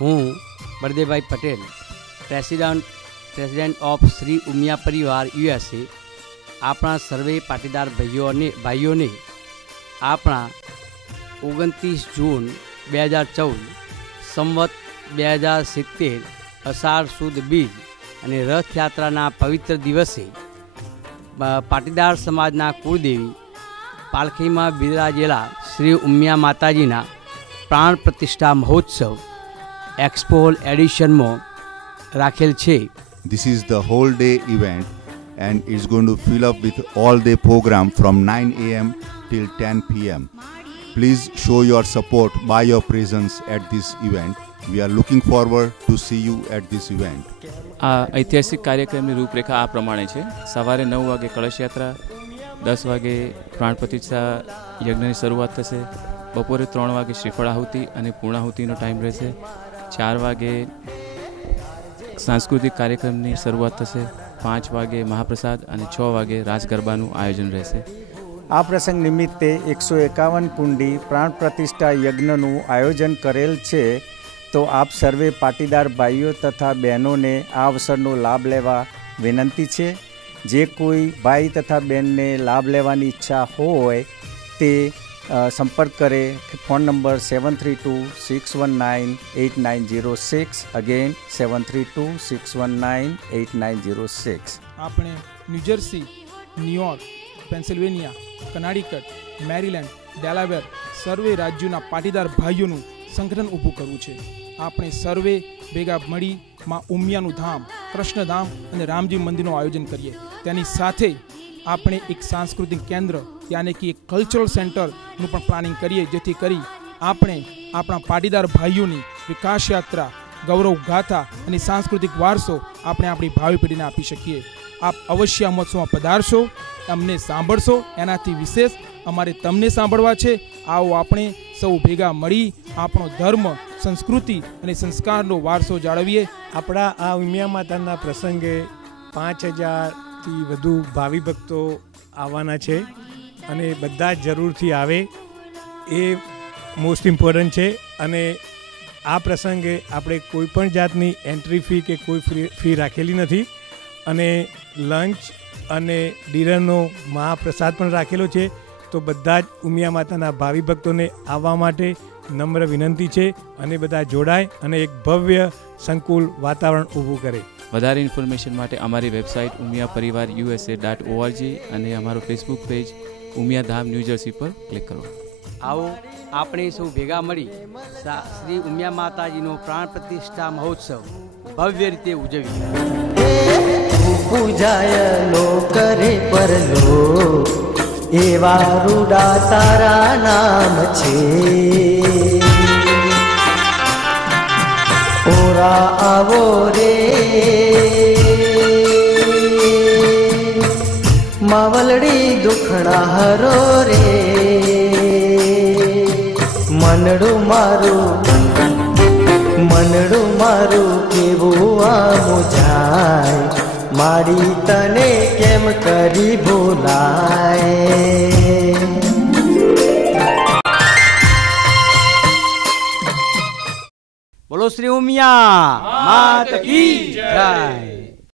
હું બળદેવભાઈ Patel, president of Shri Umiya પરિવાર USA, આપણા સર્વે પાટીદાર ભાઈઓને આપણા 29 જૂન 2014 સંવત 2070 અષાઢ સુદ બીજ અને રથયાત્રાના પવિત્ર દિવસે પાટીદાર સમાજના કુળદેવી પાલખીમાં બિરાજેલા શ્રી ઉમિયા માતાજીના પ્રાણ પ્રતિષ્ઠા મહોત્સવ એક્સપોલ એડિશનમાં રાખેલ છે. This is the whole day event and it's going to fill up with all day program from 9 a.m. till 10 p.m. Please show your support by your presence at this event. We are looking forward to see you at this event. આ ઐતિહાસિક કાર્યક્રમની રૂપરેખા આ પ્રમાણે છે. સવારે 9 વાગે કળશયાત્રા, 10 વાગે પ્રાણ પ્રતિષ્ઠા યજ્ઞની શરૂઆત થશે. બપોરે 3 વાગે શ્રીફળ આહુતિ અને પૂર્ણાહુતિનો ટાઈમ રહેશે. 4 વાગે સાંસ્કૃતિક કાર્યક્રમની શરૂઆત થશે. 5 વાગે મહાપ્રસાદ અને 6 વાગે રાસ ગરબાનું આયોજન રહેશે. આ પ્રસંગ નિમિત્તે 151 કુંડી પ્રાણ પ્રતિષ્ઠા યજ્ઞનું આયોજન કરેલ છે. તો આપ સર્વે પાટીદાર ભાઈઓ તથા બહેનોને આ અવસરનો લાભ લેવા વિનંતી છે. જે કોઈ ભાઈ તથા બહેનને લાભ લેવાની ઈચ્છા હોય તે સંપર્ક કરે. Phone number 7326198906. અગેન 7326198906. આપણે New Jersey, New York, Pennsylvania, કનાડિકટ, Maryland, Delaware સર્વે રાજ્યોના પાટીદાર ભાઈઓનું સંગઠન ઊભું કરવું છે. આપણે સર્વે ભેગા મળી માં ઉમિયાનું ધામ, કૃષ્ણધામ અને રામજી મંદિરનું આયોજન કરીએ. તેની સાથે આપણે એક સાંસ્કૃતિક કેન્દ્ર યાની કે એક કલ્ચરલ સેન્ટરનું પણ પ્લાનિંગ કરીએ, જેથી કરી આપણે આપણા પાટીદાર ભાઈઓની વિકાસ યાત્રા, ગૌરવ ગાથા અને સાંસ્કૃતિક વારસો આપણે આપણી ભાવિ પેઢીને આપી શકીએ. આપ અવશ્ય આ મહોત્સવમાં પધારશો, અમને સાંભળશો. એનાથી વિશેષ અમારે તમને સાંભળવા છે. આવો આપણે સૌ ભેગા મળી આપણો ધર્મ, સંસ્કૃતિ અને સંસ્કારનો વારસો જાળવીએ. આપણા આ ઉમિયા માતાના પ્રસંગે 5000થી વધુ ભાવિ ભક્તો આવવાના છે અને બધા જ જરૂરથી આવે એ મોસ્ટ ઇમ્પોર્ટન્ટ છે. અને આ પ્રસંગે આપણે કોઈ પણ જાતની એન્ટ્રી ફી કે કોઈ ફી રાખેલી નથી અને લંચ અને ડિનરનો મહાપ્રસાદ પણ રાખેલો છે. તો બધા જ ઉમિયા માતાના ભાવિ ભક્તોને આવવા માટે નમ્ર વિનંતી છે અને બધા જોડાય અને એક ભવ્ય સંકુલ વાતાવરણ ઊભું કરે. વધારે ઇન્ફોર્મેશન માટે અમારી વેબસાઇટ umiyaParivar.USA.org અને અમારો ફેસબુક પેજ ઉમિયા ધામ ન્યૂજર્સી પર ક્લિક કરો. આવો આપણે સૌ ભેગા મળી શ્રી ઉમિયા માતાજીનો પ્રાણ પ્રતિષ્ઠા મહોત્સવ ભવ્ય રીતે ઉજવીએ. પૂજાય લો કરે પરલો એવા રૂડા તારા નામ છે. ઓરા આવો રે માવલડી દુખડા હરો રે. મનડું મારું કેવું આમું જાય, મારી તને કેમ કરી બોલાય. બોલો શ્રી ઉમિયા માત કી જય.